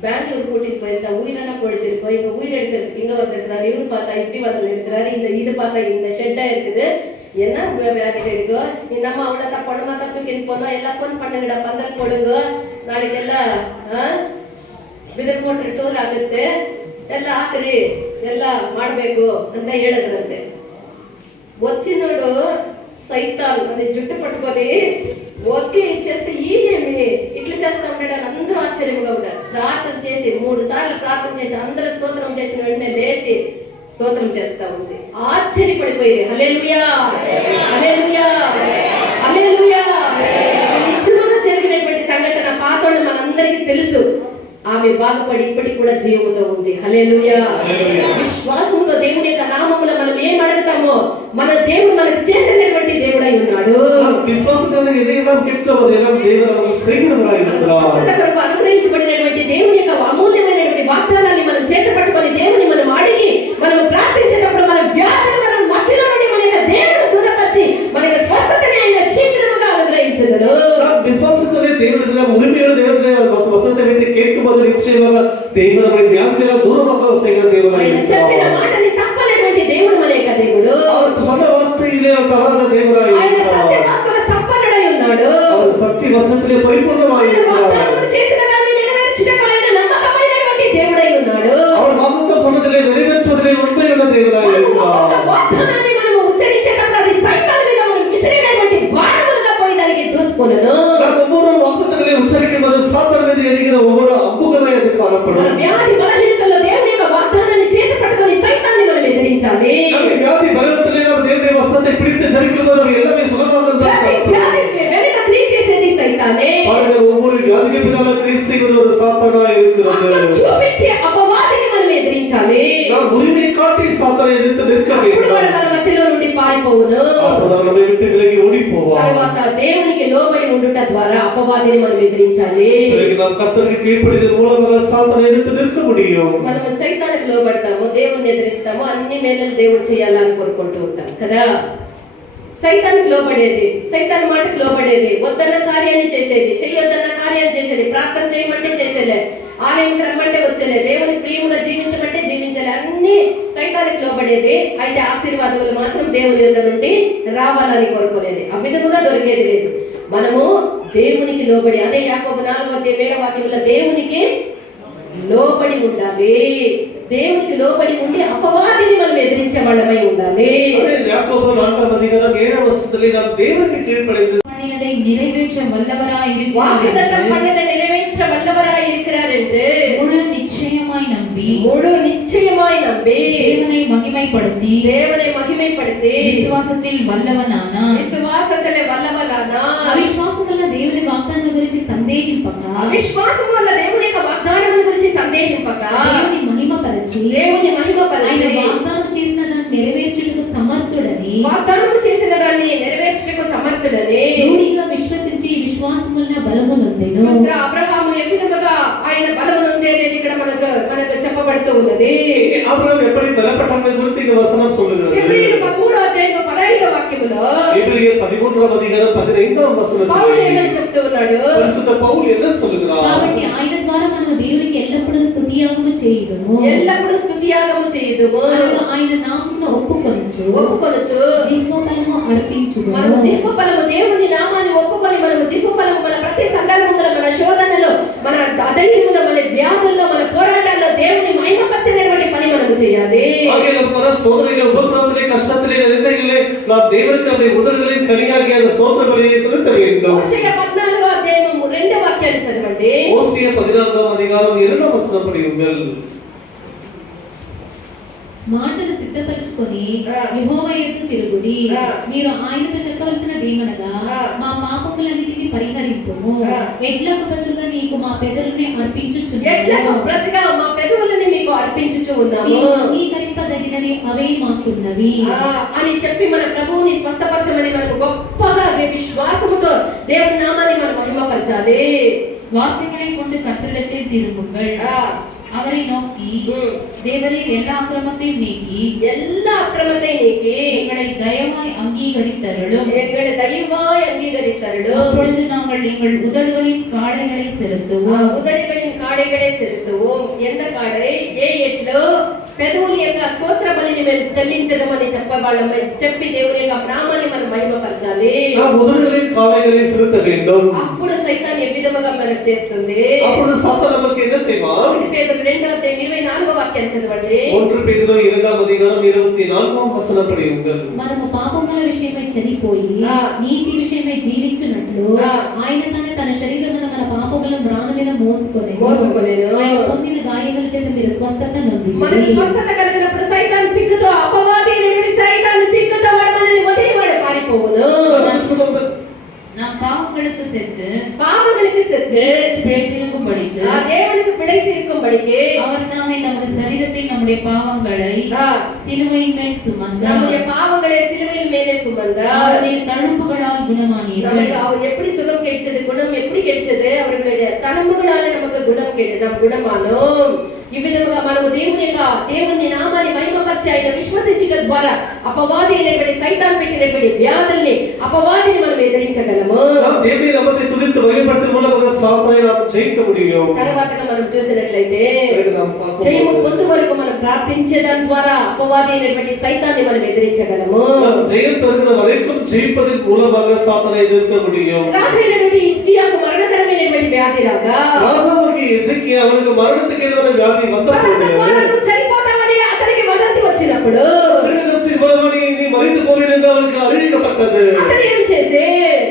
பெங்களூர் கூட்டிட்டு போயிருந்தா உயிரெல்லாம் பொடிச்சிருக்கோம், இங்க உயிர் எடுக்கிறதுக்கு இங்க வந்திருக்கிறாரு, இவரு பார்த்தா இப்படி வந்து இருக்கிறாரு, இது பார்த்தா இந்த ஷெட்டா இருக்குது, என்ன வியாதி கிடைக்கும், இந்த அம்மா அவ்வளோ பொண்ணமா தான் தூக்கிட்டு போனோம், எல்லாம் ஃபோன் பண்ணுங்கடா, பந்தல் போடுங்க, நாளைக்கு எல்லாம் ಬಿದಿರು ಮೋಟ್ರ್ ಟೂರ್ ಆಗುತ್ತೆ, ಎಲ್ಲ ಹಾಕ್ರಿ, ಎಲ್ಲ ಮಾಡಬೇಕು ಅಂತ ಹೇಳಿದ್ರಂತೆ. వచ్చినోడు సైతాన్ అది జుట్టు పట్టుకొని ఒకే ఇచ్చేస్తే ఈయనేమి ఇట్లా చేస్తా ఉంటాడని అందరూ ఆశ్చర్యంగా ఉంటారు. ప్రార్థన చేసి 3 సార్లు ప్రార్థన చేసి అందరూ స్తోత్రం చేసిన వెంటనే లేచి స్తోత్రం చేస్తా ఉంది. ఆశ్చర్యపడిపోయి హల్లెలూయా హల్లెలూయా హల్లెలూయా. నిజంగా జరిగినటువంటి సంఘటన పాతోడు మనందరికీ తెలుసు. ఆమె బాగుపడి ఇప్పటికి కూడా జీవముతో ఉంది. హల్లెలూయా. విశ్వాసముతో దేవుని యొక్క నామములో మనం ఏం అడుగుతామో మన దేవుడు మనకు చేసినటువంటి దేవుడై ఉన్నాడు. అనుగ్రహించబడినటువంటి దేవుని యొక్క అమూల్యమైనటువంటి వాగ్దానాన్ని మనం చేత పట్టుకొని దేవుని మనం అడిగి మనం ప్రార్థించేటప్పుడు మన వ్యాధిని మనం మధ్యలో నుండి మన యొక్క దేవుడు దూరపరిచి మన యొక్క స్వస్థతని ఆయన శీఘ్రముగా అనుగ్రహించగలరు. விசுவாசத்தோட தேவனுடைய உரிமையோட தேவனுடைய வசனத்தை வைத்து கேட்கும்போது நிச்சயமாக தேவன் நம்முடைய வியாதிகளை தூரமாக செய்கிற தேவனாய் இருக்கிறார். చెప్పిన మాటని తప్పనటువంటి దేవుడు మన యొక్క దేవుడు. அவர் சொன்ன வார்த்தையிலே தவறாத தேவனாய் இருக்கிறார். ఆయన సత్యవాక్కుల సంపన్నుడై ఉన్నాడు. அவர் సత్య వచనத்திலே పరిపూర్ణమాయి இருக்கிறார். వాగ్దానం చేసిన దాన్ని నెరవేర్చుటకు ఆయన నమ్మకమైనటువంటి దేవుడై ఉన్నాడు. அவர் వాగ్దానం சொன்னதிலே நிறைவேற்றுவதிலே உண்மையுள்ள தேவனாய் இருக்கிறాர். వాగ్దానాన్ని మనం ఉచ్చరించేటప్పుడు అది సైతాను మీద మనం విసిరినటువంటి బాణములుగా పోయి దానికి దూసుకొనను. ஒவ்வொரு வாக்குத்தத்தங்களை உச்சரிக்கும் போது சாத்தான் மீது எரிகிற ஒவ்வொரு அம்புகளாய் அது காணப்படும். వ్యాధి బలహీనతల్లో దేవుని యొక్క వాగ్దానాన్ని చేత పట్టుకొని సైతాన్ని మనం ఎదిరించాలి. వ్యాధి బలహీనతల్లో நாம் దేవుని వస్త్రத்தை பிடித்து ஜெபிக்கும் போது எல்லாமே சுகமாக இருக்கும். వ్యాధి వెనుక క్రియ చేసేది సైతానే. பாருங்கள், ஒவ்வொரு వ్యాధికి பின்னால கிரியை செய்வது ஒரு சாத்தானாய் இருக்கிறது. చూపించే అపవాదిని మనం ఎదిరించాలి. நாம் உரிமையை காட்டி சாத்தானை எதிர்த்து நிற்க வேண்டும். వాడు తన మధ్యలో నుండి పారిపోవును. அப்போதான் நம்மை விட்டு விலகி ஓடி போவான். తరువాత దేవునికి లోబడి ఉండుట ద్వారా అపవాదిని మనం ఎదిరించాలి. நாம் கர்த்தருக்கு கீழ்ப்படிதல் மூலமாக சாத்தானை எதிர்த்து நிற்க முடியும். మనం సైతానికి లోబడతాము, దేవుణ్ణి ఎదిరిస్తాము, అన్ని మేలు దేవుడు చేయాలని కోరుకుంటూ ఉంటాం కదా. సైతానికి లోబడేది, సైతాన్ మాటకు లోబడేది, వద్దన్న కార్యాన్ని చేసేది, చెయ్యొద్దన్న కార్యాన్ని చేసేది, ప్రార్థన చేయమంటే చేసేలే, ఆలయంకి రమ్మంటే వచ్చేలే, దేవుని ప్రియముగా జీవించమంటే జీవించలే, అన్ని సైతానికి లోబడేది. అయితే ఆశీర్వాదములు మాత్రం దేవుని యొద్ద నుండి రావాలని కోరుకునేది. ఆ విధముగా దొరికేది లేదు. మనము దేవునికి లోబడి, అదే యాకోబు 4:7 వాక్యంలో దేవునికి లోబడి ఉండాలి. దేవునికి లోబడి ఉండి అపవాదిని మనం ఎదిరించే వాళ్ళమై ఉండాలి. యాకోబు 4:7 நாம் దేవునికి కీழ்పడిந்து பண்ணினதை நிறைவேற்ற வல்லவராய் வாக்குத்தத்தம் பண்ணதை நிறைவேற்ற வல்லவராய் இருக்கிறார் என்று முழு நிச்சயமாய் நம்பி தேவனை மகிமைப்படுத்தி விசுவாசத்தில் வல்லவனானான். విశ్వాసத்திலே వల్లవనానాన్. అవిశ్వాసముల దేవుని వాగ్దానం గురించి సందేహింపక, అవిశ్వాసం వల్ల దేవుని యొక్క వాగ్దానం గురించి సందేహింపక, దేవుని మహిమపరచి ఆయన వాగ్దానం చేసిన దాన్ని నెరవేర్చుటకు సమర్థుడని, రూఢిగా విశ్వసించి విశ్వాసమున్న బలమునందెను. చూస్తారా, అబ్రహాము ఏ విధముగా ఆయన బలమునందేది ఇక్కడ మనకు చెప్పబడుతూ ఉన్నది. అబ్రహాం ఎప్పటి బలపడటం గురించి ఈ వచనం சொல்லுகிறது. ఎబ్రీయులు 13:15 వాక్యములో ఎబ్రీయులు 13:15 పౌలు ఏమని చెప్తూ ఉన్నాడు? పరిశుద్ధ పౌలు என்ன சொல்லுகிறார்? కాబట్టి ఆయన ద్వారా మనము దేవునికి ఎల్లప్పుడూ స్తుతియాగము చేయుదుము. ఆయన నామమును ఒప్పుకొనుచు జీవఫలము అర్పించుదుము. మనము జీవఫలము, దేవుని నామాన్ని ఒప్పుకొని మనము జీవఫలము మన ప్రతి సందర్భములో, మన శోధనలో, మన అధైర్యములో, మన వ్యాధుల్లో, మన పోరాటాల్లో దేవుని మహిమపరచేటువంటి పని మనము చేయాలి. ஆகிய நம்ம சோதனையிலே, உபத்திரவத்திலே, கஷ்டத்திலே, நிந்தையிலே நாம் தேவனுக்கு நம்முடைய உதடுகளின் கனியாகிய அந்த ஸ்தோத்திர பலியை செலுத்த வேண்டும். హోషేయ 14:2 వాక్యాలు చదవండి. హోషేయ 14:2 படியுங்கள். మాటలు సిద్ధపరచుకొని యెహోవా యందు తిరుగుడి. మీరు ఆయనతో చెప్పవలసిన దేమనగా, మా పాపములన్నిటిని పరిహరింపుము. ఎడ్లకు బదులుగా నీకు మా పెదవులని అర్పించుచున్నాము. అంగీకరింపదగినవి అవే మాకున్నవి అని చెప్పి మన ప్రభువుని స్వస్థపరచమని మనకు గొప్పగా విశ్వాసముతో దేవుని నామాన్ని మనం మహిమపరచాలి. வார்த்தைகளை கொண்டு கர்த்தரிடத்தில் திரும்புங்கள். அவரை நோக்கி, தேவரீர் எல்லா அக்கிரமத்தையும் நீக்கி எங்களை தயவாய் அங்கீகரித்தருளும். அப்பொழுது நாங்கள் எங்கள் உதடுகளின் காடைகளை செலுத்துவோம். எந்த காடை? పెదవుల యొక్క స్తోత్ర బలిని మేము చెల్లించదమని చెప్పి దేవుని యొక్క నామాన్ని మనం మహిమపరచాలి. అప్పుడు సైతాన్ ఏ విధముగా మనకు చేస్తుంది? అప్పుడు సాతాను நமக்கு என்ன செய்வான்? 1 పేతురు 2:24 వాక్యాన్ని చదవండి. 1 పేతురు 2:24 படியுங்கள். మనము పాపముల విషయమై చనిపోయి నీతి విషయమై జీవించున్నట్లు ఆయన తన శరీరమున మన పాపములను మ్రాను మీద మోసుకొనెను. ఆయన పొందిన గాయముల చేత మీరు స్వస్థత నొందిరి. మనకి స్వస్థత కలిగినప్పుడు సైతాన్ సిగ్గుతో, అపవాది అయినటువంటి సైతాన్ సిగ్గుతో వాడు మనల్ని వదిలి వాడు పారిపోవును. நாம் பாவங்களுக்கு செத்து பிழைத்திருக்கும்படிக்கு தேவனுக்கு பிழைத்திருக்கும்படிக்கு அவர் தாமே தமது சரீரத்தில் நம்முடைய பாவங்களை சிலுவையின் மேல் சுமந்தார். நம்முடைய பாவங்களை சிலுவையின் மேலே சுமந்தார். அவருடைய தழும்புகளால் குணமானீர்கள். நமக்கு அவர் எப்படி சுகம் கிடைச்சது? குணம் எப்படி கிடைச்சது? அவர்களுடைய தழும்புகளால நமக்கு குணம் கிடைத்தது. நாம் குணமானோம். ఈ విధముగా మనము దేవుని నామాన్ని మహిమపరిచి ఆయన విశ్వసించడం ద్వారా అపవాది అయినటువంటి సైతాన్ పెట్టినటువంటి వ్యాధుల్ని, అపవాదిని మనం ఎదిరించగలము. దేవుని నామத்தை துதித்து மகிமைப்படுத்தும் மூலமாக சாத்தானை நாம் ஜெயிக்க முடியும். తర్వాతగా మనం చూసినట్లయితే జయము పొందు వరకు మనం ప్రార్థించేదాని ద్వారా అపవాది అయినటువంటి సైతాన్ని మనం ఎదిరించగలము. జయం పెరుగున వరకు జయింపదன் మూలமாக సాతాனை ఎదుర్క முடியும். రాజైనటువంటి హిజ్కియాకు మరణకరమైనటువంటి వ్యాధి రాగా, రాజాకి హిజ్కియా అవనికి మరణத்துக்கு ఎదురైన వ్యాధి వందపోయింది. చనిపోతామని అతనికి వదంతి వచ్చినప్పుడు திருதர்சி பலவானி நீ மரித்து போவீர் என்று அவனுக்கு அறிவிக்கப்பட்டது. అతను ఏం చేసే?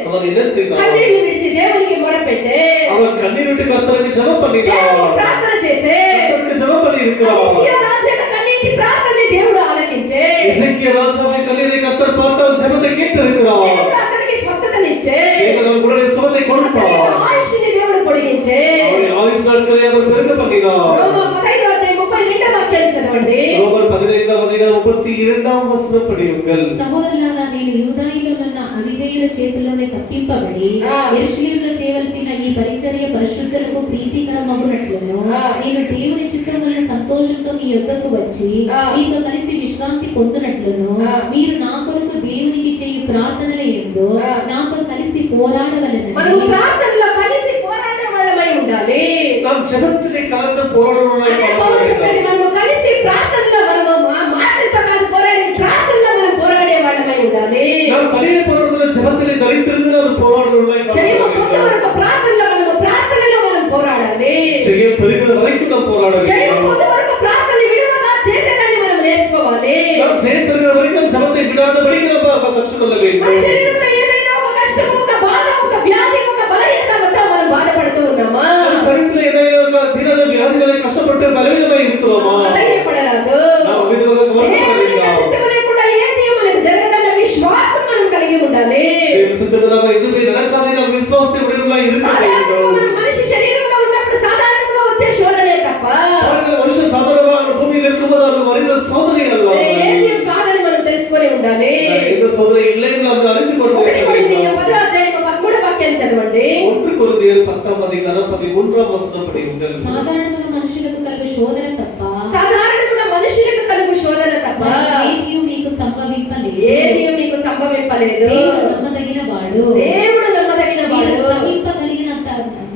அவன் என்ன செய்தான்? కన్నీళ్లు విడిచి దేవునికి మొరపెట్టే அவன் కన్నీరు విడిచి కర్తருக்கு జెబం பண்ணினான். ప్రార్థన చేసే కర్తருக்கு జెబం பண்ணி இருக்கிறான். హిజ్కియా రాజు యొక్క కన్నీటి ప్రార్థనని దేవుడు ఆలకించే. హిజ్కియా రాజు의 కన్నీரை கர்த்தர் பார்த்து ஜெபத்தை கேட்டிருக்கிறார். దేవుడు అతనికి స్వస్థతనిచ్చే. దేవుడు உடனே சுகத்தை கொடுத்தார். ఆయుష్ని దేవుడు పొడిగించే. அவருடைய ఆయుష్ నాட்களை அவர் பெருக பண்ணினார். రోమా 15:32 వాక్యాలు చదవండి. రోమర్ 15:32 படியுங்கள். సహోదరులారా, నేను యూదాయిలోనున్న అవిధేయుల చేతిలోనే తప్పింపబడి యెరూషలేములో చేయవలసిన ఈ పరిచర్య పరిశుద్ధులకు ప్రీతికరమగునట్లును నేను దేవుని చిత్తం వలన సంతోషంతో మీ యొద్దకు వచ్చి మీతో కలిసి విశ్రాంతి పొందునట్లును మీరు నా కొరకు దేవునికి చేయు ప్రార్థనల యందు నాతో కలిసి పోరాడవలెనని మనము ప్రార్థనలో కలిసి పోరాడే వాళ్ళమై ఉండాలి. நாம் ஜெபத்திலே கலந்து போராடுறவர்களாய் అదే పౌలు చెప్పేది, మనము కలిసి ప్రార్థనలో మనము మాటలతో కాదు పోరాడే, ప్రార్థనలో మనం పోరాడే వాళ్ళమై ఉండాలి. நாம் தனியே போராடுறதுல ஜெபத்திலே தரித்திருந்து நாம் போராடுறவர்களாய் జయము పొందే వరకు ప్రార్థనలో మనం పోరాడాలి. ஜெயம் பெறுகிற வரைக்கும் நாம் போராட జయము வேண்டும். పొందే వరకు ప్రార్థన విడువగా చేసేదాన్ని మనం నేర్చుకోవాలి. நாம் ஜெயம் பெறுகிற வரைக்கும் ஜெபத்தை விடாதபடி நாம் கற்றுக்கொள்ள మన வேண்டும். శరీరంలో ఏదైనా ఒక కష్టము, ఒక బాధ, ఒక వ్యాధి, ఒక బలహీనతతో మనం బాధపడుతూ ఉన్నామా? நம்ம சரீரத்திலே ஏதாவது ஒரு தீராத வியாதிகளை கஷ்டப்பட்டு பலவீனமாய் இருக்கிறோமா? ధైర్యపడరాదు. நாம் விதமாக దేవుని கவலைப்பட చిత్తము లేకుండా ఏది మనకు జరగదన్న విశ్వాసం మనం కలిగి ఉండాలి. வேண்டாம். சித்தமில்லாம எதுவுமே நடக்காதே நாம் விசுவாசத்தை உடையவர்களாய் இருக்க సాధారణంగా வேண்டும். మన మనిషి శరీరంలో ఉన్నప్పుడు సాధారణంగా వచ్చే శోధనే తప్ప பாருங்கள், மனுஷன் சாதாரணமாக பூமியில் இருக்கும்போது அது வருகிற சோதனை அல்ல. ఏది కాదని మనం తెలుసుకొని ఉండాలి. எந்த சோதனை இல்லை என்று நாம் அறிந்து கொள்ள ఒకటి కొరింథీయుల வேண்டும். 10వ అధ్యాయం 13వ వాక్యం చదవండి. 1 కొరింథీయుల 10వ అధ్యాయం 13వ వచనం పఠించండి. సాధారణంగా మనుషులకు కలుగు శోధన తప్ప సాధారణంగా మనుషులకు కలుగు శోధన తప్ప ఏదియు మీకు సంభవింపలేదు. ఏది మీకు సంభవింపలేదు. దేవుడు నమ్మదగిన వాడు. దేవుడు నమ్మదగిన మీరు వాడు. సహింపగలిగినంత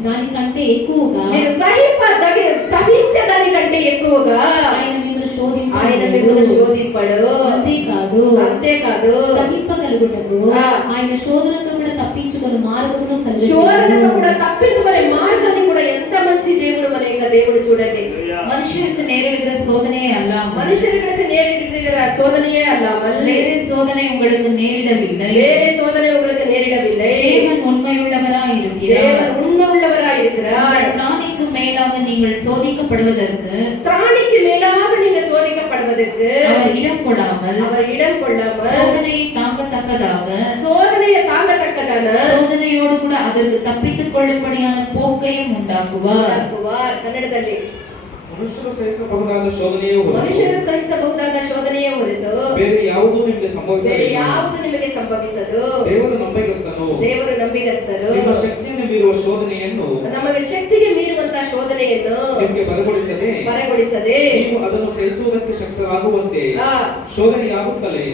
దానికంటే ఎక్కువగా మీరు సహించదానికంటే ఎక్కువగా ఆయన మిమ్మల్ని ఆయన మిమ్మల్ని శోధింపడు. అంతేకాదు సహింపగలుగుటకు ఆయన శోధనతో కూడా తప్పించుకొని మార్గమును శోధనతో కూడా తప్పించుకునే మార్గాన్ని కూడా ఎంత మంచి దేవుడు మన యొక్క దేవుడు చూడండి. மனுஷருக்கு நேரிடுகிற சோதனையே அல்லாமல் மனுஷர்களுக்கு நேரிடுகிற சோதனையே அல்லாமல் வேறே சோதனை உங்களுக்கு நேரிடவில்லை. வேறே சோதனை உங்களுக்கு நேரிடவில்லை. தேவன் உண்மையுள்ளவராய் இருக்கிறார். தேவன் உண்மையுள்ளவராய் இருக்கிறார். திராணிக்கு மேலாக நீங்கள் சோதிக்கப்படுவதற்கு திராணிக்கு மேலாக நீங்க சோதிக்கப்படுவதற்கு அவர் இடம் கொடாமல் சோதனையை தாங்கத்தக்கதான சோதனையோடு கூட அதற்கு தப்பித்துக் கொள்ளும்படியான போக்கையும் உண்டாக்குவார். ಕನ್ನಡದಲ್ಲಿ ಮನುಷ್ಯರು ಸಹಿಸಬಹುದಾದ ಶೋಧನೆಯೇ ಹೊರತು ಮನುಷ್ಯರು ಸಹಿಸಬಹುದಾದ ಶೋಧನೆಯೇ ಹೊರತು ಬೇರೆ ಯಾವುದೂ ನಿಮಗೆ ಬೇರೆ ಸಂಭವಿಸಲಿಲ್ಲ. ಯಾವುದು ನಿಮಗೆ ಸಂಭವಿಸದು. ದೇವರು ನಂಬಿಗಸ್ತನು. ದೇವರು ನಂಬಿಗಸ್ತರು. ನಿಮ್ಮ ಶಕ್ತಿಯನ್ನು ಮೀರುವ ಶೋಧನೆಯನ್ನು ನಮಗೆ ಶಕ್ತಿಗೆ ಮೀರುವಂತಹ ಶೋಧನೆಯನ್ನು ನಿಮಗೆ ಬರಗೊಡಿಸದೆ ನೀವು ಅದನ್ನು ಸಹಿಸುವುದಕ್ಕೆ ಶಕ್ತರಾಗುವಂತೆ ಶೋಧನೆಯಾಗುತ್ತಲೇ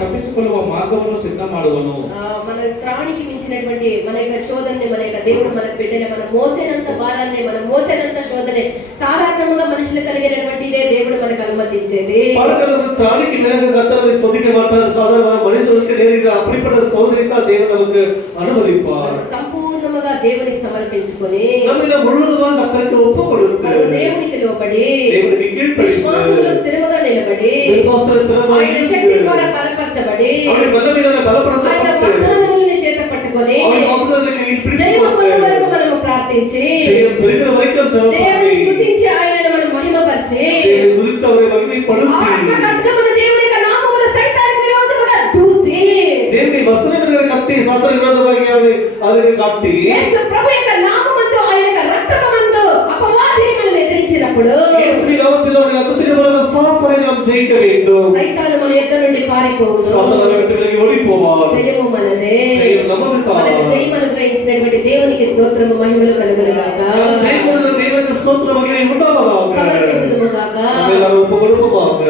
ತಪ್ಪಿಸಿಕೊಳ್ಳುವ మార్గವನ್ನು సిద్ధ ಮಾಡುವನು. మన త్రాణికి మించినటువంటి మన యొక్క శోధనని మన యొక్క దేవుడు మనకు పెట్టిన మన మోసేనంత భారాన్ని మన మోసేనంత శోధనే సాధారణంగా మనుషులు కలిగినటువంటి ఇదే దేవుడు మనకు అనుమతించేది. பாருங்கள், த்ராணிக்கு மேலாக கர்த்தரை சோதிக்க மாட்டார். சாதாரண மனுஷனுக்கு நேரிட அப்படிப்பட்ட சோதனை தான் தேவன் நமக்கு அனுமதிப்பார். సంపూర్ణంగా దేవునికి సమర్పించుకొని நம்மில முழுவதுமாக கர்த்தருக்கு ஒப்பு கொடுத்து దేవునికి లోబడి దేవునికి కీழ்పడి విశ్వాసంలో స్థిరముగా నిలబడి విశ్వాసంలో స్థిరമായി ఆయన శక్తి ద్వారా బలపరచబడి அவருடைய வல்லமையினால ఆయన பலப்படுத்தப்பட்டு వాగ్దానములను చేత పట్టుకొని அவருடைய வாக்குத்தத்தங்களை జయము பிடித்துக்கொண்டு పొందే వరకు మనము ప్రార్థించి ஜெயம் பெறுகிற வரைக்கும் ஜெபம் దేవుని பண்ணி స్తుతించి ఆయనను మనం మహిమపరిచి தேவனை துதித்து அவரை மகிமைப்படுத்தி ఖడ్గమున దేవుని యొక్క నామమున సైతానికి విరోధముగా దూసి దేవుని వస్త్రం ఎన్నుகிற కత్తి సాతాను విరోధವಾಗಿ அவரை காட்டி యేసు ప్రభు యొక్క నామమందు ఆయన యొక్క రక్తమందు అపవాదిని మనం ఎదిరించినప్పుడు இயேசுவின் நாமத்தில் அவருடைய ரத்தத்தின் மூலமாக சாத்தானை நாம் ஜெயிக்க வேண்டும். సైతాను మన యొద్ద నుండి పారిపోవును. சாத்தானை விட்டு விலகி ஓடி போவான். జయము మనదే. ஜெயம் நமக்கு தான். మనకు జయము అనుగ్రహించినటువంటి దేవునికి స్తోత్రము మహిమలు కలుగును గాక. ஜெயம் கொடுத்த தேவனுக்கு ஸ்தோத்திர மகிமை உண்டாவதாக. సమర్పించుదుము గాక. எல்லாரும் ஒப்பு கொடுப்போமாக.